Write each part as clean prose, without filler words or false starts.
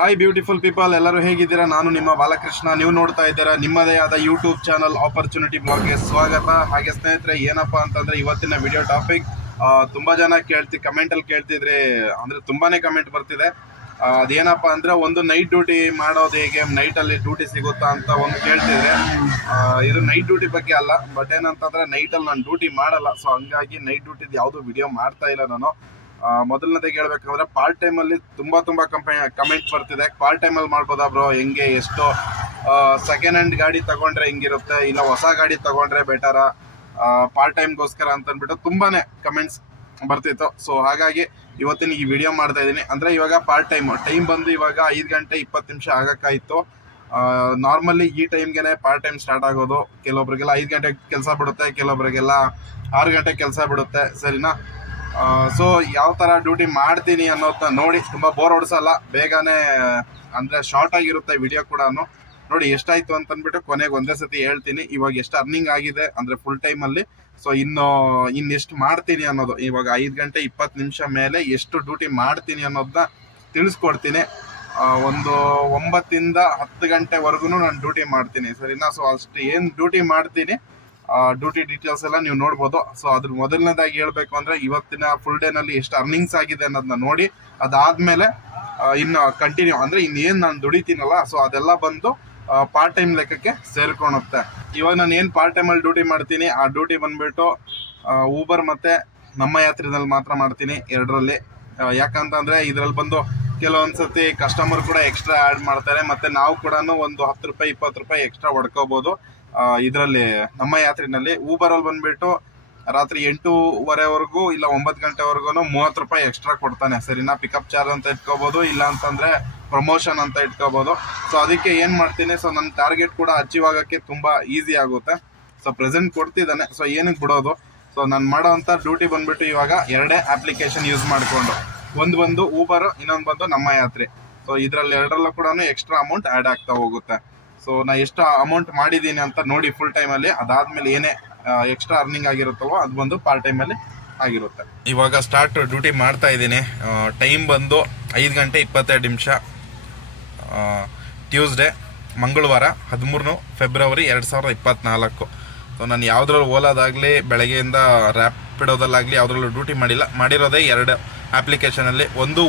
Hi beautiful people, ಎಲ್ಲರೂ ಹೇಗಿದ್ದೀರಾ? ನಾನು ನಿಮ್ಮ ಬಾಲಕೃಷ್ಣ. ನೀವು ನೋಡ್ತಾ ಇದ್ದೀರಾ ನಿಮ್ಮದೇ ಆದ ಯೂಟ್ಯೂಬ್ ಚಾನಲ್ ಆಪರ್ಚುನಿಟಿ ಬ್ಲಾಗ್ಗೆ ಸ್ವಾಗತ. ಹಾಗೆ ಸ್ನೇಹಿತರೆ, ಏನಪ್ಪ ಅಂತಂದರೆ ಇವತ್ತಿನ ವಿಡಿಯೋ ಟಾಪಿಕ್ ತುಂಬ ಜನ ಕಮೆಂಟಲ್ಲಿ ಕೇಳ್ತಿದ್ರೆ, ಅಂದರೆ ತುಂಬಾ ಕಮೆಂಟ್ ಬರ್ತಿದೆ. ಅದೇನಪ್ಪ ಅಂದರೆ ಒಂದು ನೈಟ್ ಡ್ಯೂಟಿ ಮಾಡೋದು ಹೇಗೆ, ನೈಟಲ್ಲಿ ಡ್ಯೂಟಿ ಸಿಗುತ್ತಾ ಅಂತ ಒಂದು ಕೇಳ್ತಿದ್ರೆ. ಇದು ನೈಟ್ ಡ್ಯೂಟಿ ಬಗ್ಗೆ ಅಲ್ಲ, ಬಟ್ ಏನಂತಂದರೆ ನೈಟಲ್ಲಿ ನಾನು ಡ್ಯೂಟಿ ಮಾಡಲ್ಲ. ಸೊ ಹಂಗಾಗಿ ನೈಟ್ ಡ್ಯೂಟಿದು ಯಾವುದೂ ವಿಡಿಯೋ ಮಾಡ್ತಾ ಇಲ್ಲ ನಾನು. ಮೊದಲನೇದಾಗಿ ಹೇಳ್ಬೇಕಂದ್ರೆ ಪಾರ್ಟ್ ಟೈಮಲ್ಲಿ ತುಂಬ ಕಮೆಂಟ್ ಬರ್ತಿದೆ. ಪಾರ್ಟ್ ಟೈಮಲ್ಲಿ ಮಾಡ್ಬೋದಾ ಬ್ರೋ, ಹೆಂಗೆ, ಎಷ್ಟು, ಸೆಕೆಂಡ್ ಹ್ಯಾಂಡ್ ಗಾಡಿ ತಗೊಂಡ್ರೆ ಹೆಂಗಿರುತ್ತೆ, ಇಲ್ಲ ಹೊಸ ಗಾಡಿ ತಗೊಂಡ್ರೆ ಬೆಟರಾ ಪಾರ್ಟ್ ಟೈಮ್ಗೋಸ್ಕರ ಅಂತಂದ್ಬಿಟ್ಟು ತುಂಬಾ ಕಮೆಂಟ್ಸ್ ಬರ್ತಿತ್ತು. ಸೊ ಹಾಗಾಗಿ ಇವತ್ತಿನ ಈ ವಿಡಿಯೋ ಮಾಡ್ತಾ ಇದ್ದೀನಿ. ಅಂದರೆ ಇವಾಗ ಪಾರ್ಟ್ ಟೈಮ್ ಬಂದು ಇವಾಗ 5 ಗಂಟೆ 20 ನಿಮಿಷ ಆಗೋಕ್ಕಾಯಿತು. ನಾರ್ಮಲಿ ಈ ಟೈಮ್ಗೆ ಪಾರ್ಟ್ ಟೈಮ್ ಸ್ಟಾರ್ಟ್ ಆಗೋದು. ಕೆಲವೊಬ್ರಿಗೆಲ್ಲ 5 ಗಂಟೆಗೆ ಕೆಲಸ ಬಿಡುತ್ತೆ, ಕೆಲವೊಬ್ರಿಗೆಲ್ಲ 6 ಗಂಟೆಗೆ ಕೆಲಸ ಬಿಡುತ್ತೆ, ಸರಿನಾ? ಸೊ ಯಾವ ಥರ ಡ್ಯೂಟಿ ಮಾಡ್ತೀನಿ ಅನ್ನೋದನ್ನ ನೋಡಿ. ತುಂಬ ಬೋರ್ ಹೊಡ್ಸಲ್ಲ, ಬೇಗನೆ ಅಂದರೆ ಶಾರ್ಟ್ ಆಗಿರುತ್ತೆ ವಿಡಿಯೋ ಕೂಡ. ನೋಡಿ ಎಷ್ಟಾಯಿತು ಅಂತಂದ್ಬಿಟ್ಟು ಕೊನೆಗೆ ಒಂದೇ ಸತಿ ಹೇಳ್ತೀನಿ. ಇವಾಗ ಎಷ್ಟು ಅರ್ನಿಂಗ್ ಆಗಿದೆ ಅಂದರೆ ಫುಲ್ ಟೈಮಲ್ಲಿ. ಸೊ ಇನ್ನೆಷ್ಟು ಮಾಡ್ತೀನಿ ಅನ್ನೋದು, ಇವಾಗ 5 ಗಂಟೆ 20 ನಿಮಿಷ ಮೇಲೆ ಎಷ್ಟು ಡ್ಯೂಟಿ ಮಾಡ್ತೀನಿ ಅನ್ನೋದನ್ನ ತಿಳಿಸ್ಕೊಡ್ತೀನಿ. ಒಂದು 9 ಇಂದ 10 ಗಂಟೆವರೆಗೂ ನಾನು ಡ್ಯೂಟಿ ಮಾಡ್ತೀನಿ, ಸರಿನಾ? ಸೊ ಅಷ್ಟು ಏನು ಡ್ಯೂಟಿ ಮಾಡ್ತೀನಿ, ಡ್ಯೂಟಿ ಡೀಟೇಲ್ಸ್ ಎಲ್ಲ ನೀವು ನೋಡ್ಬೋದು. ಸೊ ಅದ್ರ ಮೊದಲನೇದಾಗಿ ಹೇಳಬೇಕು ಅಂದರೆ ಇವತ್ತಿನ ಫುಲ್ ಡೇನಲ್ಲಿ ಎಷ್ಟು ಅರ್ನಿಂಗ್ಸ್ ಆಗಿದೆ ಅನ್ನೋದನ್ನ ನೋಡಿ. ಅದಾದಮೇಲೆ ಇನ್ನು ಕಂಟಿನ್ಯೂ ಅಂದರೆ ಇನ್ನೇನು ನಾನು ದುಡಿತೀನಲ್ಲ, ಸೊ ಅದೆಲ್ಲ ಬಂದು ಪಾರ್ಟ್ ಟೈಮ್ ಲೆಕ್ಕಕ್ಕೆ ಸೇರ್ಕೊಳುತ್ತೆ. ಇವಾಗ ನಾನು ಏನು ಪಾರ್ಟ್ ಟೈಮಲ್ಲಿ ಡ್ಯೂಟಿ ಮಾಡ್ತೀನಿ, ಆ ಡ್ಯೂಟಿ ಬಂದುಬಿಟ್ಟು ಊಬರ್ ಮತ್ತು ನಮ್ಮ ಯಾತ್ರೆನಲ್ಲಿ ಮಾತ್ರ ಮಾಡ್ತೀನಿ, ಎರಡರಲ್ಲಿ. ಯಾಕಂತಂದರೆ ಇದರಲ್ಲಿ ಬಂದು ಕೆಲವೊಂದು ಸತಿ ಕಸ್ಟಮರ್ ಕೂಡ ಎಕ್ಸ್ಟ್ರಾ ಆ್ಯಡ್ ಮಾಡ್ತಾರೆ, ಮತ್ತು ನಾವು ಕೂಡ ಒಂದು 10 ರೂಪಾಯಿ 20 ರೂಪಾಯಿ ಎಕ್ಸ್ಟ್ರಾ ಹೊಡ್ಕೋಬೋದು ಇದರಲ್ಲಿ ನಮ್ಮ ಯಾತ್ರೆಯಲ್ಲಿ. ಊಬರಲ್ಲಿ ಬಂದುಬಿಟ್ಟು ರಾತ್ರಿ 8:30ವರೆಗೂ ಇಲ್ಲ 9 ಗಂಟೆವರೆಗೂ 30 ರೂಪಾಯಿ ಎಕ್ಸ್ಟ್ರಾ ಕೊಡ್ತಾನೆ, ಸರಿನಾ? ಪಿಕಪ್ ಚಾರ್ಜ್ ಅಂತ ಇಟ್ಕೋಬೋದು, ಇಲ್ಲ ಅಂತಂದರೆ ಪ್ರಮೋಷನ್ ಅಂತ ಇಟ್ಕೋಬೋದು. ಸೊ ಅದಕ್ಕೆ ಏನು ಮಾಡ್ತೀನಿ, ಸೊ ನನ್ನ ಟಾರ್ಗೆಟ್ ಕೂಡ ಅಚೀವ್ ಆಗೋಕ್ಕೆ ತುಂಬ ಈಸಿ ಆಗುತ್ತೆ. ಸೊ ಪ್ರೆಸೆಂಟ್ ಕೊಡ್ತಿದ್ದಾನೆ, ಸೊ ಏನಕ್ಕೆ ಬಿಡೋದು? ಸೊ ನಾನು ಮಾಡೋವಂಥ ಡ್ಯೂಟಿ ಬಂದುಬಿಟ್ಟು ಇವಾಗ 2 ಅಪ್ಲಿಕೇಶನ್ ಯೂಸ್ ಮಾಡಿಕೊಂಡು, ಒಂದು ಬಂದು ಊಬರ್, ಇನ್ನೊಂದು ಬಂದು ನಮ್ಮ ಯಾತ್ರೆ. ಸೊ ಇದರಲ್ಲಿ ಎರಡರಲ್ಲೂ ಕೂಡ ಎಕ್ಸ್ಟ್ರಾ ಅಮೌಂಟ್ ಆ್ಯಡ್ ಆಗ್ತಾ ಹೋಗುತ್ತೆ. ಸೊ ನಾನು ಎಷ್ಟು ಅಮೌಂಟ್ ಮಾಡಿದ್ದೀನಿ ಅಂತ ನೋಡಿ ಫುಲ್ ಟೈಮಲ್ಲಿ. ಅದಾದಮೇಲೆ ಏನೇ ಎಕ್ಸ್ಟ್ರಾ ಅರ್ನಿಂಗ್ ಆಗಿರುತ್ತವೋ ಅದು ಬಂದು ಪಾರ್ಟ್ ಟೈಮಲ್ಲಿ ಆಗಿರುತ್ತೆ. ಇವಾಗ ಸ್ಟಾರ್ಟ್ ಡ್ಯೂಟಿ ಮಾಡ್ತಾ ಇದ್ದೀನಿ. ಟೈಮ್ ಬಂದು 5 ಗಂಟೆ 22 ನಿಮಿಷ, ಟ್ಯೂಸ್ಡೇ, ಮಂಗಳವಾರ 13 ಫೆಬ್ರವರಿ 2024. ಸೊ ನಾನು ಯಾವುದ್ರಲ್ಲೂ ಓಲಾದಾಗಲಿ ಬೆಳಗ್ಗೆಯಿಂದ ರ್ಯಾಪಿಡೋದಲ್ಲಾಗಲಿ ಯಾವುದ್ರಲ್ಲೂ ಡ್ಯೂಟಿ ಮಾಡಿರೋದೇ 2 ಅಪ್ಲಿಕೇಶನಲ್ಲಿ. ಒಂದು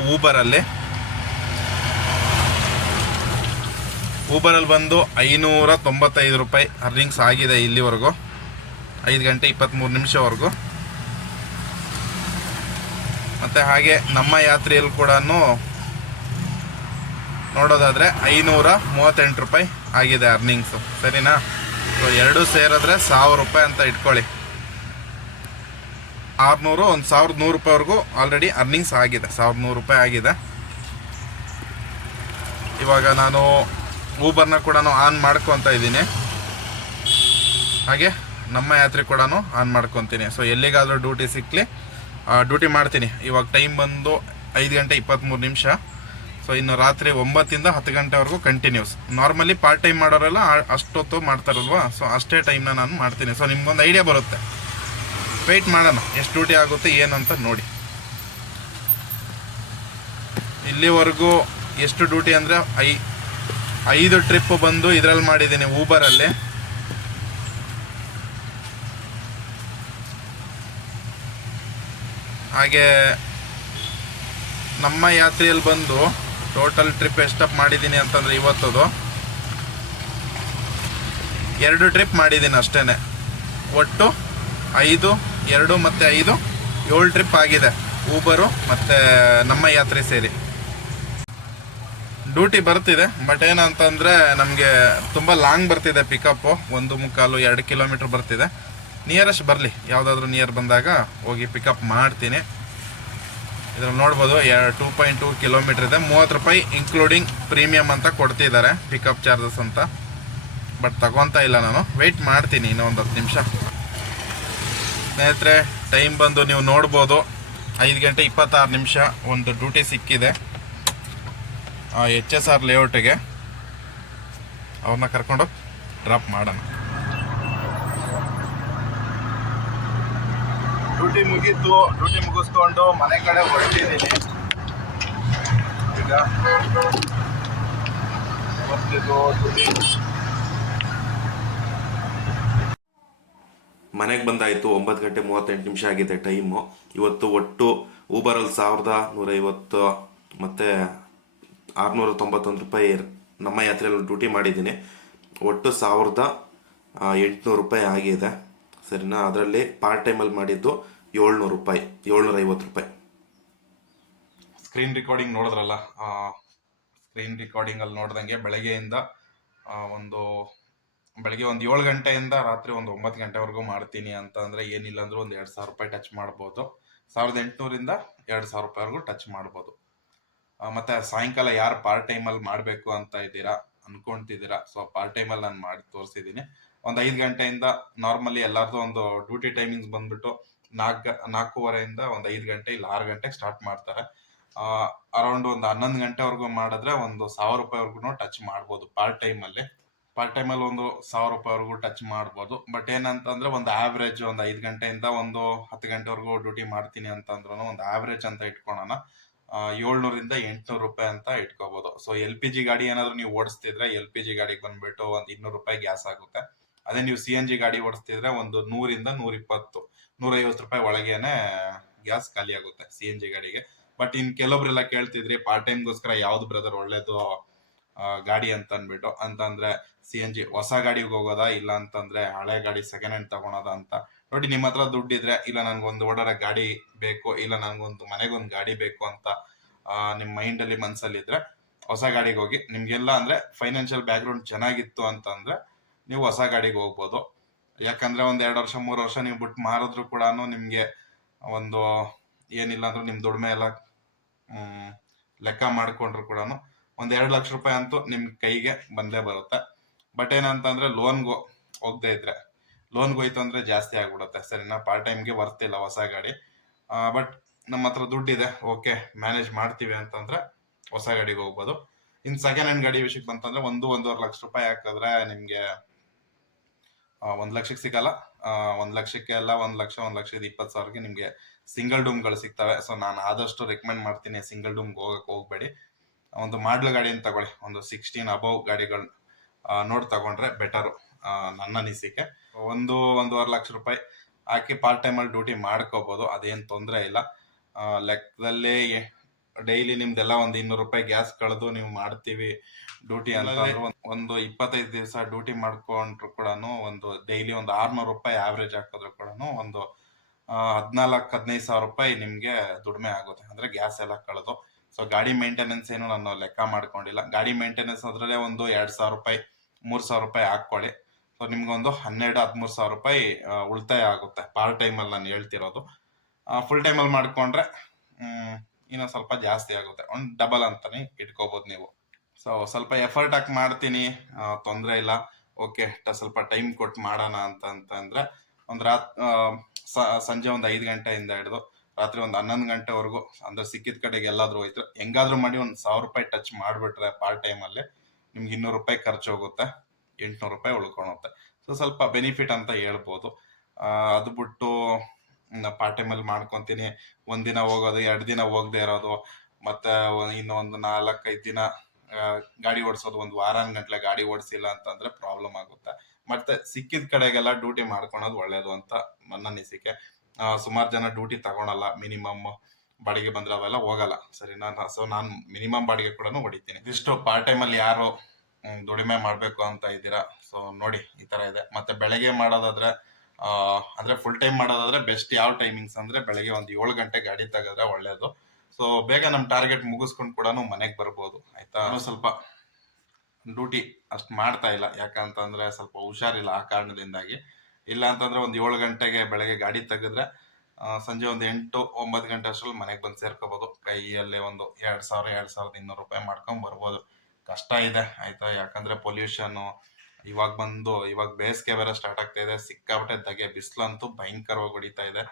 ಊಬರಲ್ಲಿ ಬಂದು 595 ರೂಪಾಯಿ ಅರ್ನಿಂಗ್ಸ್ ಆಗಿದೆ ಇಲ್ಲಿವರೆಗೂ, 5 ಗಂಟೆ 23 ನಿಮಿಷವರೆಗೂ. ಮತ್ತು ಹಾಗೆ ನಮ್ಮ ಯಾತ್ರೆಯಲ್ಲಿ ಕೂಡ ನೋಡೋದಾದರೆ 538 ರೂಪಾಯಿ ಆಗಿದೆ ಅರ್ನಿಂಗ್ಸು, ಸರಿನಾ? ಸೊ 2 ಸೇರಿದ್ರೆ 1000 ರೂಪಾಯಿ ಅಂತ ಇಟ್ಕೊಳ್ಳಿ. 600 1100 ರೂಪಾಯಿವರೆಗೂ ಆಲ್ರೆಡಿ ಅರ್ನಿಂಗ್ಸ್ ಆಗಿದೆ, 1100 ರೂಪಾಯಿ ಆಗಿದೆ. ಇವಾಗ ನಾನು ಊಬರ್ನ ಕೂಡ ಆನ್ ಮಾಡ್ಕೊತಾ ಇದ್ದೀನಿ, ಹಾಗೆ ನಮ್ಮ ಯಾತ್ರೆ ಕೂಡ ಆನ್ ಮಾಡ್ಕೊತೀನಿ. ಸೊ ಎಲ್ಲಿಗಾದರೂ ಡ್ಯೂಟಿ ಸಿಕ್ಕಲಿ ಡ್ಯೂಟಿ ಮಾಡ್ತೀನಿ. ಇವಾಗ ಟೈಮ್ ಬಂದು 5 ಗಂಟೆ 23 ನಿಮಿಷ. ಸೊ ಇನ್ನು ರಾತ್ರಿ 9 ಇಂದ 10 ಗಂಟೆವರೆಗೂ ಕಂಟಿನ್ಯೂಸ್. ನಾರ್ಮಲಿ ಪಾರ್ಟ್ ಟೈಮ್ ಮಾಡೋರೆಲ್ಲ ಅಷ್ಟೊತ್ತು ಮಾಡ್ತಾರಲ್ವ, ಸೊ ಅಷ್ಟೇ ಟೈಮ್ನ ನಾನು ಮಾಡ್ತೀನಿ. ಸೊ ನಿಮ್ಗೊಂದು ಐಡಿಯಾ ಬರುತ್ತೆ. ವೆಯ್ಟ್ ಮಾಡೋಣ ಎಷ್ಟು ಡ್ಯೂಟಿ ಆಗುತ್ತೆ ಏನಂತ ನೋಡಿ. ಇಲ್ಲಿವರೆಗೂ ಎಷ್ಟು ಡ್ಯೂಟಿ ಅಂದರೆ 5 ಟ್ರಿಪ್ ಬಂದು ಇದರಲ್ಲಿ ಮಾಡಿದ್ದೀನಿ ಊಬರಲ್ಲಿ. ಹಾಗೆ ನಮ್ಮ ಯಾತ್ರೆಯಲ್ಲಿ ಬಂದು ಟೋಟಲ್ ಟ್ರಿಪ್ ಎಷ್ಟಪ್ ಮಾಡಿದ್ದೀನಿ ಅಂತಂದರೆ ಇವತ್ತದು 2 ಟ್ರಿಪ್ ಮಾಡಿದ್ದೀನಿ ಅಷ್ಟೇ. ಒಟ್ಟು 5, 2 ಮತ್ತು 5 7 ಟ್ರಿಪ್ ಆಗಿದೆ ಊಬರು ಮತ್ತು ನಮ್ಮ ಯಾತ್ರೆ ಸೇರಿ. ಡ್ಯೂಟಿ ಬರ್ತಿದೆ, ಬಟ್ ಏನಂತಂದರೆ ನಮಗೆ ತುಂಬ ಲಾಂಗ್ ಬರ್ತಿದೆ ಪಿಕಪ್ಪು. 1.25-2 ಕಿಲೋಮೀಟ್ರ್ ಬರ್ತಿದೆ. ನಿಯರೆಸ್ಟ್ ಬರಲಿ, ಯಾವುದಾದ್ರೂ ನಿಯರ್ ಬಂದಾಗ ಹೋಗಿ ಪಿಕಪ್ ಮಾಡ್ತೀನಿ. ಇದ್ರಲ್ಲಿ ನೋಡ್ಬೋದು 2.2 ಕಿಲೋಮೀಟ್ರ್ ಇದೆ. 30 ರೂಪಾಯಿ ಇನ್ಕ್ಲೂಡಿಂಗ್ ಪ್ರೀಮಿಯಮ್ ಅಂತ ಕೊಡ್ತಿದ್ದಾರೆ, ಪಿಕಪ್ ಚಾರ್ಜಸ್ ಅಂತ. ಬಟ್ ತಗೊತಾ ಇಲ್ಲ ನಾನು, ವೆಯ್ಟ್ ಮಾಡ್ತೀನಿ ಇನ್ನೊಂದು 10 ನಿಮಿಷ. ಸ್ನೇಹಿತರೆ, ಟೈಮ್ ಬಂದು ನೀವು ನೋಡ್ಬೋದು 5 ಗಂಟೆ 26 ನಿಮಿಷ. ಒಂದು ಡ್ಯೂಟಿ ಸಿಕ್ಕಿದೆ HSR ಲೇಔಟಿಗೆ. ಅವ್ರನ್ನ ಕರ್ಕೊಂಡು ಡ್ರಾಪ್ ಮಾಡೋಣ. ಡ್ಯೂಟಿ ಮುಗಿಸ್ಕೊಂಡು ಮನೆ ಕಡೆ ಹೊರಟಿದ್ದೀನಿ ಈಗ. ಬರ್ತಿದ್ದು ಮನೆಗೆ ಬಂದಾಯಿತು. 9:38 ಆಗಿದೆ ಟೈಮು. ಇವತ್ತು ಒಟ್ಟು ಊಬರಲ್ಲಿ 1150 ಮತ್ತು 691 ರೂಪಾಯಿ ನಮ್ಮ ಯಾತ್ರೆಯಲ್ಲಿ ಡ್ಯೂಟಿ ಮಾಡಿದ್ದೀನಿ. ಒಟ್ಟು 1800 ರೂಪಾಯಿ ಆಗಿದೆ, ಸರಿನಾ. ಅದರಲ್ಲಿ ಪಾರ್ಟ್ ಟೈಮಲ್ಲಿ ಮಾಡಿದ್ದು 700 ರೂಪಾಯಿ, 750 ರೂಪಾಯಿ. ಸ್ಕ್ರೀನ್ ರೆಕಾರ್ಡಿಂಗ್ ನೋಡಿದ್ರಲ್ಲ, ಸ್ಕ್ರೀನ್ ರೆಕಾರ್ಡಿಂಗಲ್ಲಿ ನೋಡ್ದಂಗೆ ಬೆಳಗ್ಗೆ ಒಂದು 7 ಗಂಟೆಯಿಂದ ರಾತ್ರಿ ಒಂದು 9 ಗಂಟೆವರೆಗೂ ಮಾಡ್ತೀನಿ ಅಂತ ಅಂದರೆ ಏನಿಲ್ಲ ಅಂದರೂ ಒಂದು 2000 ರೂಪಾಯಿ ಟಚ್ ಮಾಡ್ಬೋದು. 1800ರಿಂದ 2000 ರೂಪಾಯಿವರೆಗೂ ಟಚ್ ಮಾಡ್ಬೋದು. ಮತ್ತು ಸಾಯಂಕಾಲ ಯಾರು ಪಾರ್ಟ್ ಟೈಮಲ್ಲಿ ಮಾಡಬೇಕು ಅಂತ ಇದ್ದೀರಾ ಅನ್ಕೊಂತಿದ್ದೀರಾ, ಸೊ ಪಾರ್ಟ್ ಟೈಮಲ್ಲಿ ನಾನು ಮಾಡಿ ತೋರಿಸಿದ್ದೀನಿ. ಒಂದು 5 ಗಂಟೆಯಿಂದ ನಾರ್ಮಲಿ ಎಲ್ಲರದು ಒಂದು ಡ್ಯೂಟಿ ಟೈಮಿಂಗ್ಸ್ ಬಂದ್ಬಿಟ್ಟು 4:30ಯಿಂದ ಒಂದು 5 ಗಂಟೆ ಇಲ್ಲ 6 ಗಂಟೆಗೆ ಸ್ಟಾರ್ಟ್ ಮಾಡ್ತಾರೆ. ಅರೌಂಡ್ ಒಂದು 11 ಗಂಟೆವರೆಗೂ ಮಾಡಿದ್ರೆ ಒಂದು 1000 ರೂಪಾಯಿವರೆಗೂ ಟಚ್ ಮಾಡ್ಬೋದು ಪಾರ್ಟ್ ಟೈಮಲ್ಲಿ ಒಂದು 1000 ರೂಪಾಯಿವರೆಗೂ ಟಚ್ ಮಾಡ್ಬೋದು. ಬಟ್ ಏನಂತಂದ್ರೆ ಒಂದು ಆವ್ರೇಜ್ ಒಂದು 5 ಗಂಟೆಯಿಂದ ಒಂದು 10 ಗಂಟೆವರೆಗೂ ಡ್ಯೂಟಿ ಮಾಡ್ತೀನಿ ಅಂತಂದ್ರೂ ಒಂದು ಆವ್ರೇಜ್ ಅಂತ ಇಟ್ಕೊಳ್ಳೋಣ 700ರಿಂದ 800 ರೂಪಾಯಿ ಅಂತ ಇಟ್ಕೋಬಹುದು. ಸೊ LPG ಗಾಡಿ ಏನಾದ್ರು ನೀವು ಓಡಿಸ್ತಿದ್ರೆ LPG ಗಾಡಿಗೆ ಬಂದ್ಬಿಟ್ಟು ಒಂದು 200 ರೂಪಾಯಿ ಗ್ಯಾಸ್ ಆಗುತ್ತೆ. ಅದೇ ನೀವು CNG ಗಾಡಿ ಓಡಿಸ್ತಿದ್ರೆ ಒಂದು 100ರಿಂದ 120 150 ರೂಪಾಯಿ ಒಳಗೇನೆ ಗ್ಯಾಸ್ ಖಾಲಿ ಆಗುತ್ತೆ CNG ಗಾಡಿಗೆ. ಬಟ್ ಇನ್ ಕೆಲವೊಬ್ರೆಲ್ಲ ಕೇಳ್ತಿದ್ರಿ ಪಾರ್ಟ್ ಟೈಮ್ಗೋಸ್ಕರ ಯಾವ್ದು ಬ್ರದರ್ ಒಳ್ಳೇದು ಗಾಡಿ ಅಂತ ಅಂದ್ಬಿಟ್ಟು, ಅಂತಂದ್ರೆ CNG ಹೊಸ ಗಾಡಿಗೆ ಹೋಗೋದಾ ಇಲ್ಲ ಅಂತಂದ್ರೆ ಹಳೆ ಗಾಡಿ ಸೆಕೆಂಡ್ ಹ್ಯಾಂಡ್ ತಗೊಳೋದ ಅಂತ. ನೋಡಿ, ನಿಮ್ಮ ಹತ್ರ ದುಡ್ಡಿದ್ರೆ, ಇಲ್ಲ ನನ್ಗೊಂದು ಓಡಾಡೋ ಗಾಡಿ ಬೇಕು, ಇಲ್ಲ ನನ್ಗೊಂದು ಮನೆಗೊಂದು ಗಾಡಿ ಬೇಕು ಅಂತ ನಿಮ್ಮ ಮೈಂಡ್ ಅಲ್ಲಿ ಮನ್ಸಲ್ಲಿ ಇದ್ರೆ ಹೊಸ ಗಾಡಿಗೆ ಹೋಗಿ. ನಿಮ್ಗೆಲ್ಲ ಅಂದ್ರೆ ಫೈನಾನ್ಷಿಯಲ್ ಬ್ಯಾಕ್ ಗ್ರೌಂಡ್ ಚೆನ್ನಾಗಿತ್ತು ಅಂತಂದ್ರೆ ನೀವು ಹೊಸ ಗಾಡಿಗೆ ಹೋಗ್ಬೋದು. ಯಾಕಂದ್ರೆ ಒಂದ್ 2 ವರ್ಷ 3 ವರ್ಷ ನೀವು ಬಿಟ್ಟು ಮಾರಿದ್ರು ಕೂಡ ನಿಮ್ಗೆ ಒಂದು ಏನಿಲ್ಲ ಅಂದ್ರೂ ನಿಮ್ ದುಡಿಮೆ ಎಲ್ಲ ಲೆಕ್ಕ ಮಾಡ್ಕೊಂಡ್ರು ಕೂಡ ಒಂದ್ 2 ಲಕ್ಷ ರೂಪಾಯಿ ಅಂತೂ ನಿಮ್ ಕೈಗೆ ಬಂದೇ ಬರುತ್ತೆ. ಬಟ್ ಏನಂತಂದ್ರೆ ಲೋನ್ಗೆ ಹೋಗದೆ ಇದ್ರೆ, ಲೋನ್ಗೆ ಹೋಯ್ತು ಅಂದ್ರೆ ಜಾಸ್ತಿ ಆಗ್ಬಿಡುತ್ತೆ, ಸರಿನಾ. ಪಾರ್ಟ್ ಟೈಮ್ಗೆ ಬರ್ತಿಲ್ಲ ಹೊಸ ಗಾಡಿ. ಬಟ್ ನಮ್ಮ ಹತ್ರ ದುಡ್ಡಿದೆ, ಓಕೆ ಮ್ಯಾನೇಜ್ ಮಾಡ್ತೀವಿ ಅಂತಂದ್ರೆ ಹೊಸ ಗಾಡಿಗೆ ಹೋಗ್ಬೋದು. ಇನ್ ಸೆಕೆಂಡ್ ಹ್ಯಾಂಡ್ ಗಾಡಿ ವಿಷಯಕ್ಕೆ ಬಂತಂದ್ರೆ 1-1.5 ಲಕ್ಷ ರೂಪಾಯಿ ಹಾಕಿದ್ರೆ ನಿಮ್ಗೆ 1 ಲಕ್ಷಕ್ಕೆ ಸಿಗಲ್ಲ. 1 ಲಕ್ಷಕ್ಕೆ ಎಲ್ಲ 1,20,000ಗೆ ನಿಮ್ಗೆ ಸಿಂಗಲ್ ಡೂಮ್ಗಳು ಸಿಗ್ತವೆ. ಸೊ ನಾನು ಆದಷ್ಟು ರೆಕಮೆಂಡ್ ಮಾಡ್ತೀನಿ ಸಿಂಗಲ್ ಡೂಮ್ಗೆ ಹೋಗಕ್ಕೆ ಹೋಗ್ಬೇಡಿ. ಒಂದು ಮಾಡ್ಲ್ ಗಾಡಿನ ತಗೊಳ್ಳಿ, ಒಂದು 16 ಅಬೌವ್ ಗಾಡಿಗಳು ನೋಡಿ ತಗೊಂಡ್ರೆ ಬೆಟರು ನನ್ನ ಅನಿಸಿಕೆ. 1-1.5 ಲಕ್ಷ ರೂಪಾಯಿ ಹಾಕಿ ಪಾರ್ಟ್ ಟೈಮಲ್ಲಿ ಡ್ಯೂಟಿ ಮಾಡ್ಕೋಬಹುದು, ಅದೇನು ತೊಂದರೆ ಇಲ್ಲ. ಲೆಕ್ಕದಲ್ಲಿ ಡೈಲಿ ನಿಮ್ದೆಲ್ಲ ಒಂದು 200 ರೂಪಾಯಿ ಗ್ಯಾಸ್ ಕಳೆದು ನೀವು ಮಾಡ್ತೀವಿ ಡ್ಯೂಟಿ ಅಂತಂದ್ರೆ ಒಂದು 25 ದಿವಸ ಡ್ಯೂಟಿ ಮಾಡ್ಕೊಂಡ್ರು ಕೂಡ ಒಂದು ಡೈಲಿ ಒಂದು 600 ರೂಪಾಯಿ ಆವ್ರೇಜ್ ಹಾಕಿದ್ರು ಕೂಡ ಒಂದು 14-15 ಸಾವಿರ ರೂಪಾಯಿ ನಿಮ್ಗೆ ದುಡಿಮೆ ಆಗುತ್ತೆ, ಅಂದ್ರೆ ಗ್ಯಾಸ್ ಎಲ್ಲ ಕಳೆದು. ಸೊ ಗಾಡಿ ಮೇಂಟೆನೆನ್ಸ್ ಏನು ನಾನು ಲೆಕ್ಕ ಮಾಡ್ಕೊಂಡಿಲ್ಲ. ಗಾಡಿ ಮೇಂಟೆನೆನ್ಸ್ ಅದ್ರಲ್ಲೇ ಒಂದು 2,000 ರೂಪಾಯಿ 3,000 ರೂಪಾಯಿ ಹಾಕೊಳ್ಳಿ. ಸೊ ನಿಮ್ಗೊಂದು 12-13 ಸಾವಿರ ರೂಪಾಯಿ ಉಳಿತಾಯ ಆಗುತ್ತೆ ಪಾರ್ಟ್ ಟೈಮಲ್ಲಿ ನಾನು ಹೇಳ್ತಿರೋದು. ಫುಲ್ ಟೈಮಲ್ಲಿ ಮಾಡ್ಕೊಂಡ್ರೆ ಇನ್ನೂ ಸ್ವಲ್ಪ ಜಾಸ್ತಿ ಆಗುತ್ತೆ, ಒಂದು ಡಬಲ್ ಅಂತಾನೆ ಇಟ್ಕೋಬಹುದು ನೀವು. ಸೊ ಸ್ವಲ್ಪ ಎಫರ್ಟ್ ಹಾಕಿ ಮಾಡ್ತೀನಿ, ತೊಂದರೆ ಇಲ್ಲ, ಓಕೆ ಸ್ವಲ್ಪ ಟೈಮ್ ಕೊಟ್ಟು ಮಾಡೋಣ ಅಂತಂದ್ರೆ ಒಂದು ಸಂಜೆ ಒಂದು 5 ಗಂಟೆಯಿಂದ ಹಿಡಿದು ರಾತ್ರಿ ಒಂದು 11 ಗಂಟೆವರೆಗೂ ಅಂದ್ರೆ ಸಿಕ್ಕಿದ ಕಡೆಗೆ ಎಲ್ಲಾದ್ರೂ ಹೋಯ್ತು ಹೆಂಗಾದ್ರೂ ಮಾಡಿ ಒಂದು 1,000 ರೂಪಾಯಿ ಟಚ್ ಮಾಡ್ಬಿಟ್ರೆ ಪಾರ್ಟ್ ಟೈಮಲ್ಲಿ ನಿಮ್ಗೆ 200 ರೂಪಾಯಿ ಖರ್ಚು ಹೋಗುತ್ತೆ, 800 ರೂಪಾಯಿ ಉಳ್ಕೊಳುತ್ತೆ. ಸೊ ಸ್ವಲ್ಪ ಬೆನಿಫಿಟ್ ಅಂತ ಹೇಳ್ಬೋದು. ಅದು ಬಿಟ್ಟು ಪಾರ್ಟ್ ಟೈಮಲ್ಲಿ ಮಾಡ್ಕೊತೀನಿ, ಒಂದಿನ ಹೋಗೋದು 2 ದಿನ ಹೋಗದೆ ಇರೋದು, ಮತ್ತೆ ಇನ್ನೊಂದು 4-5 ದಿನ ಗಾಡಿ ಓಡಿಸೋದು, ಒಂದು ವಾರಾನ್ಗಟ್ಲೆ ಗಾಡಿ ಓಡಿಸಿಲ್ಲ ಅಂತಂದ್ರೆ ಪ್ರಾಬ್ಲಮ್ ಆಗುತ್ತೆ. ಮತ್ತೆ ಸಿಕ್ಕಿದ ಕಡೆಗೆಲ್ಲ ಡ್ಯೂಟಿ ಮಾಡ್ಕೊಳೋದು ಒಳ್ಳೇದು ಅಂತ ನನ್ನ ಅನಿಸಿಕೆ. ಸುಮಾರು ಜನ ಡ್ಯೂಟಿ ತಗೊಳಲ್ಲ, ಮಿನಿಮಮ್ ಬಾಡಿಗೆ ಬಂದ್ರೆ ಅವೆಲ್ಲ ಹೋಗಲ್ಲ, ಸರಿನಾ. ಸೊ ನಾನು ಮಿನಿಮಮ್ ಬಾಡಿಗೆ ಕೂಡ ಹೊಡಿತೀನಿ. ಇಷ್ಟು ಪಾರ್ಟ್ ಟೈಮಲ್ಲಿ ಯಾರು ದುಡಿಮೆ ಮಾಡ್ಬೇಕು ಅಂತ ಇದ್ದೀರಾ, ಸೊ ನೋಡಿ ಈ ತರ ಇದೆ. ಮತ್ತೆ ಬೆಳಗ್ಗೆ ಮಾಡೋದಾದ್ರೆ ಅಂದ್ರೆ ಫುಲ್ ಟೈಮ್ ಮಾಡೋದಾದ್ರೆ ಬೆಸ್ಟ್ ಯಾವ ಟೈಮಿಂಗ್ಸ್ ಅಂದ್ರೆ ಬೆಳಗ್ಗೆ ಒಂದು 7 ಗಂಟೆ ಗಾಡಿ ತೆಗೆದ್ರೆ ಒಳ್ಳೇದು. ಸೊ ಬೇಗ ನಮ್ ಟಾರ್ಗೆಟ್ ಮುಗಿಸ್ಕೊಂಡು ಕೂಡ ಮನೆಗೆ ಬರ್ಬೋದು, ಆಯ್ತಾ. ಸ್ವಲ್ಪ ಡ್ಯೂಟಿ ಅಷ್ಟು ಮಾಡ್ತಾ ಇಲ್ಲ, ಯಾಕಂತಂದ್ರೆ ಸ್ವಲ್ಪ ಹುಷಾರಿಲ್ಲ, ಆ ಕಾರಣದಿಂದಾಗಿ. ಇಲ್ಲ ಅಂತಂದ್ರೆ ಒಂದು 7 ಗಂಟೆಗೆ ಬೆಳಗ್ಗೆ ಗಾಡಿ ತೆಗೆದ್ರೆ ಸಂಜೆ ಒಂದು 8-9 ಗಂಟೆ ಅಷ್ಟರಲ್ಲಿ ಮನೆಗೆ ಬಂದು ಸೇರ್ಕೋಬಹುದು. ಕೈಯಲ್ಲೇ ಒಂದು 2,000-2,200 ರೂಪಾಯಿ ಮಾಡ್ಕೊಂಡ್ ಬರ್ಬೋದು. ಕಷ್ಟ ಇದೆ, ಆಯ್ತಾ, ಯಾಕಂದ್ರೆ ಪೊಲ್ಯೂಷನ್ ಇವಾಗ ಬೇಸಿಗೆ ಬೇರೆ ಸ್ಟಾರ್ಟ್ ಆಗ್ತಾ ಇದೆ, ಸಿಕ್ಕಾಬಿಟ್ಟೆ ಧಗೆ, ಬಿಸಿಲಂತೂ ಭಯಂಕರವಾಗಿ ಹೊಡಿತಾ ಇದೆ.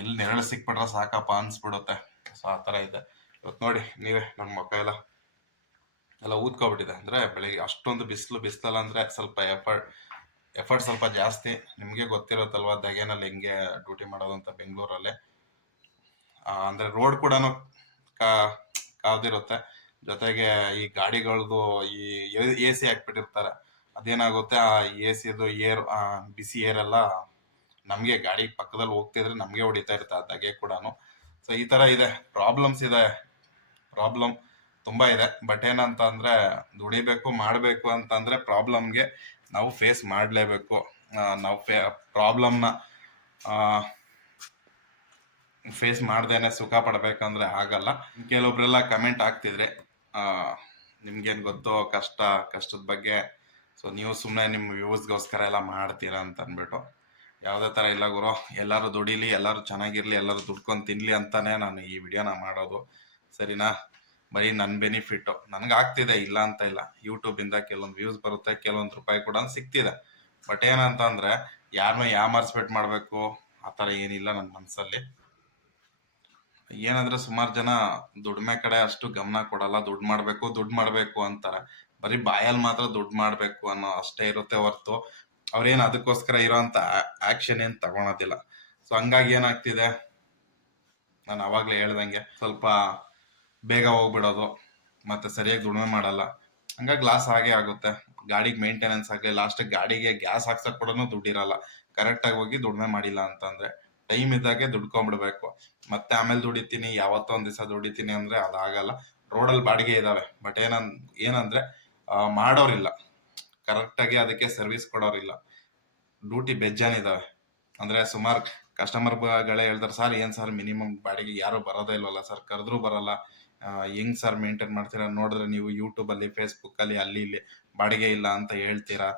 ಎಲ್ಲಿ ನೆರಳು ಸಿಕ್ಬಿಟ್ರೆ ಸಾಕಪ್ಪ ಅನ್ಸ್ಬಿಡುತ್ತೆ. ಸೊ ಆ ತರ ಇದೆ. ಇವತ್ತು ನೋಡಿ ನೀವೇ ನನ್ನ ಮುಖ ಎಲ್ಲ ಊದ್ಕೊಬಿಟ್ಟಿದೆ. ಅಂದ್ರೆ ಬೆಳಿಗ್ಗೆ ಅಷ್ಟೊಂದು ಬಿಸಿಲಲ್ಲ ಅಂದ್ರೆ ಸ್ವಲ್ಪ ಎಫರ್ಟ್ ಸ್ವಲ್ಪ ಜಾಸ್ತಿ. ನಿಮ್ಗೆ ಗೊತ್ತಿರುತ್ತಲ್ವಾ ಧಗೆನಲ್ಲಿ ಹೆಂಗೆ ಡ್ಯೂಟಿ ಮಾಡೋದು ಅಂತ ಬೆಂಗಳೂರಲ್ಲಿ. ಅಂದ್ರೆ ರೋಡ್ ಕೂಡ ಕಾವ್ದಿರುತ್ತೆ, ಜೊತೆಗೆ ಈ ಗಾಡಿಗಳದ್ದು ಈ ಎ ಸಿ ಹಾಕ್ಬಿಟ್ಟಿರ್ತಾರೆ. ಅದೇನಾಗುತ್ತೆ, ಆ A Siddu air, busy air ಎಲ್ಲ ನಮಗೆ ಗಾಡಿ ಪಕ್ಕದಲ್ಲಿ ಹೋಗ್ತಿದ್ರೆ ನಮಗೆ ಹೊಡಿತಾ ಇರುತ್ತೆ ಆ ಧಗೆ ಕೂಡ. ಸೊ ಈ ತರ ಇದೆ, ಪ್ರಾಬ್ಲಮ್ಸ್ ಇದೆ, ಪ್ರಾಬ್ಲಮ್ ತುಂಬಾ ಇದೆ. ಬಟ್ ಏನಂತ ಅಂದ್ರೆ, ದುಡಿಬೇಕು ಮಾಡಬೇಕು ಅಂತಂದ್ರೆ ಪ್ರಾಬ್ಲಮ್ಗೆ ನಾವು ಫೇಸ್ ಮಾಡಲೇಬೇಕು. ನಾವು ಪ್ರಾಬ್ಲಮ್ನ ಫೇಸ್ ಮಾಡ್ದೇನೆ ಸುಖ ಪಡ್ಬೇಕಂದ್ರೆ ಆಗಲ್ಲ. ಕೆಲವೊಬ್ರೆಲ್ಲ ಕಮೆಂಟ್ ಆಗ್ತಿದ್ರೆ, ನಿಮ್ಗೇನು ಗೊತ್ತೋ ಕಷ್ಟದ ಬಗ್ಗೆ, ಸೊ ನೀವು ಸುಮ್ಮನೆ ನಿಮ್ಮ ವ್ಯೂಸ್ಗೋಸ್ಕರ ಎಲ್ಲ ಮಾಡ್ತೀರಾ ಅಂತ ಅಂದ್ಬಿಟ್ಟು. ಯಾವುದೇ ಥರ ಇಲ್ಲ ಗುರು, ಎಲ್ಲರೂ ದುಡಿಲಿ, ಎಲ್ಲರೂ ಚೆನ್ನಾಗಿರ್ಲಿ, ಎಲ್ಲರೂ ದುಡ್ಕೊಂಡು ತಿನ್ಲಿ ಅಂತಾನೆ ನಾನು ಈ ವಿಡಿಯೋನ ಮಾಡೋದು, ಸರಿನಾ? ಬರೀ ನನ್ನ ಬೆನಿಫಿಟ್ಟು ನನಗೆ ಆಗ್ತಿದೆ, ಇಲ್ಲ ಅಂತ ಇಲ್ಲ. ಯೂಟ್ಯೂಬಿಂದ ಕೆಲವೊಂದು ವ್ಯೂಸ್ ಬರುತ್ತೆ, ಕೆಲವೊಂದು ರೂಪಾಯಿ ಕೂಡ ಸಿಗ್ತಿದೆ. ಬಟ್ ಏನಂತ ಅಂದ್ರೆ, ಯಾರನ್ನೂ ಯಾಮಾರಿಸ್ಬಿಟ್ಟು ಮಾಡಬೇಕು ಆ ಥರ ಏನಿಲ್ಲ ನನ್ನ ಮನಸ್ಸಲ್ಲಿ. ಏನಂದ್ರೆ ಸುಮಾರು ಜನ ದುಡಿಮೆ ಕಡೆ ಅಷ್ಟು ಗಮನ ಕೊಡಲ್ಲ. ದುಡ್ಡು ಮಾಡಬೇಕು ಅಂತಾರೆ, ಬರೀ ಬಾಯಲ್ಲಿ ಮಾತ್ರ ದುಡ್ಡು ಮಾಡಬೇಕು ಅನ್ನೋ ಅಷ್ಟೇ ಇರುತ್ತೆ ಹೊರ್ತು ಅವ್ರೇನು ಅದಕ್ಕೋಸ್ಕರ ಇರೋಂಥ ಆಕ್ಷನ್ ಏನು ತಗೊಳೋದಿಲ್ಲ. ಸೊ ಹಂಗಾಗಿ ಏನಾಗ್ತಿದೆ, ನಾನು ಅವಾಗಲೇ ಹೇಳ್ದಂಗೆ ಸ್ವಲ್ಪ ಬೇಗ ಹೋಗ್ಬಿಡೋದು, ಮತ್ತೆ ಸರಿಯಾಗಿ ದುಡಿಮೆ ಮಾಡಲ್ಲ, ಹಂಗಾಗಿ ಲಾಸ್ ಆಗೇ ಆಗುತ್ತೆ. ಗಾಡಿಗೆ ಮೇಂಟೆನೆನ್ಸ್ ಆಗಲಿ, ಲಾಸ್ಟಿಗೆ ಗಾಡಿಗೆ ಗ್ಯಾಸ್ ಹಾಕ್ಸಕ್ ಕೂಡ ದುಡ್ಡಿರಲ್ಲ. ಕರೆಕ್ಟಾಗಿ ಹೋಗಿ ದುಡಿಮೆ ಮಾಡಿಲ್ಲ ಅಂತಂದ್ರೆ ಟೈಮ್ ಇದ್ದಾಗೆ ದುಡ್ಕೊಂಡ್ಬಿಡ್ಬೇಕು. ಮತ್ತೆ ಆಮೇಲೆ ದುಡಿತೀನಿ, ಯಾವತ್ತೋ ಒಂದ್ ದಿವಸ ದುಡಿತೀನಿ ಅಂದ್ರೆ ಅದಾಗಲ್ಲ. ರೋಡಲ್ಲಿ ಬಾಡಿಗೆ ಇದಾವೆ, ಬಟ್ ಏನಂದ್ರೆ ಮಾಡೋರಿಲ್ಲ, ಕರೆಕ್ಟಾಗಿ ಅದಕ್ಕೆ ಸರ್ವಿಸ್ ಕೊಡೋರಿಲ್ಲ. ಡ್ಯೂಟಿ ಬೆಜ್ಜಾನಿದಾವೆ. ಅಂದ್ರೆ ಸುಮಾರು ಕಸ್ಟಮರ್ಗಳೇ ಹೇಳ್ತಾರೆ, ಸರ್ ಏನ್ ಸರ್ ಮಿನಿಮಮ್ ಬಾಡಿಗೆ ಯಾರು ಬರೋದೇ ಇಲ್ವಲ್ಲ ಸರ್, ಕರೆದ್ರೂ ಬರಲ್ಲ, ಹೆಂಗ್ ಸರ್ ಮೇಂಟೈನ್ ಮಾಡ್ತೀರಾ? ನೋಡಿದ್ರೆ ನೀವು ಯೂಟ್ಯೂಬಲ್ಲಿ, ಫೇಸ್ಬುಕ್ಕಲ್ಲಿ ಅಲ್ಲಿ ಇಲ್ಲಿ ಬಾಡಿಗೆ ಇಲ್ಲ ಅಂತ ಹೇಳ್ತೀರಾ,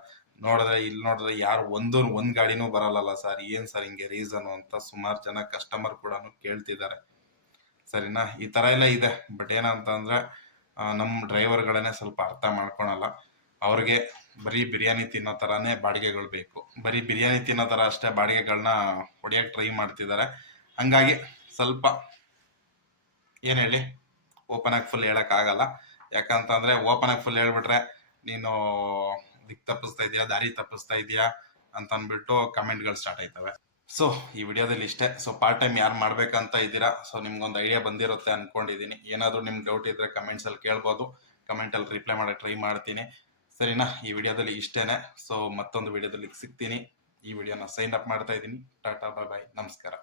ಇಲ್ಲಿ ನೋಡಿದ್ರೆ ಯಾರು ಒಂದ್ ಗಾಡಿನೂ ಬರಲ್ಲಲ್ಲ ಸರ್, ಏನ್ ಸರ್ ಹಿಂಗೆ ರೀಸನು ಅಂತ ಸುಮಾರು ಜನ ಕಸ್ಟಮರ್ ಕೂಡ ಕೇಳ್ತಿದ್ದಾರೆ, ಸರಿನಾ? ಈ ತರ ಎಲ್ಲ ಇದೆ. ಬಟ್ ಏನಂತ ಅಂದ್ರೆ, ನಮ್ಮ ಡ್ರೈವರ್ಗಳನ್ನೇ ಸ್ವಲ್ಪ ಅರ್ಥ ಮಾಡ್ಕೊಳಲ್ಲ. ಅವ್ರಿಗೆ ಬರೀ ಬಿರಿಯಾನಿ ತಿನ್ನೋ ಥರನೇ ಬಾಡಿಗೆಗಳು ಬೇಕು, ಬರೀ ಬಿರಿಯಾನಿ ತಿನ್ನೋ ಥರ ಅಷ್ಟೇ ಬಾಡಿಗೆಗಳನ್ನ ಹೊಡಿಯೋಕೆ ಟ್ರೈ ಮಾಡ್ತಿದ್ದಾರೆ. ಹಂಗಾಗಿ ಸ್ವಲ್ಪ ಏನು ಹೇಳಿ, ಓಪನ್ ಆಗಿ ಫುಲ್ ಹೇಳೋಕ್ಕಾಗಲ್ಲ. ಯಾಕಂತಂದರೆ ಓಪನ್ ಆಗಿ ಫುಲ್ ಹೇಳ್ಬಿಟ್ರೆ ನೀನು ದಿಕ್ ತಪ್ಪಿಸ್ತಾ ಇದೆಯಾ, ದಾರಿ ತಪ್ಪಿಸ್ತಾ ಇದೆಯಾ ಅಂತ ಅಂದ್ಬಿಟ್ಟು ಕಮೆಂಟ್ಗಳು ಸ್ಟಾರ್ಟ್ ಆಯ್ತವೆ. ಸೊ ಈ ವಿಡಿಯೋದಲ್ಲಿ ಇಷ್ಟೇ. ಸೊ ಪಾರ್ಟ್ ಟೈಮ್ ಯಾರು ಮಾಡ್ಬೇಕಂತ ಇದ್ದೀರಾ, ಸೊ ನಿಮ್ಗೊಂದು ಐಡಿಯಾ ಬಂದಿರುತ್ತೆ ಅನ್ಕೊಂಡಿದ್ದೀನಿ. ಏನಾದರೂ ನಿಮ್ಗೆ ಡೌಟ್ ಇದ್ರೆ ಕಮೆಂಟ್ಸಲ್ಲಿ ಕೇಳ್ಬೋದು, ಕಮೆಂಟಲ್ಲಿ ರಿಪ್ಲೈ ಮಾಡೋಕ್ಕೆ ಟ್ರೈ ಮಾಡ್ತೀನಿ, ಸರಿನಾ? ಈ ವಿಡಿಯೋದಲ್ಲಿ ಇಷ್ಟೇನೆ. ಸೊ ಮತ್ತೊಂದು ವಿಡಿಯೋದಲ್ಲಿ ಸಿಗ್ತೀನಿ. ಈ ವಿಡಿಯೋನ ಸೈನ್ ಅಪ್ ಮಾಡ್ತಾ ಇದ್ದೀನಿ. ಟಾಟಾ, ಬಾಯ್ ಬಾಯ್, ನಮಸ್ಕಾರ.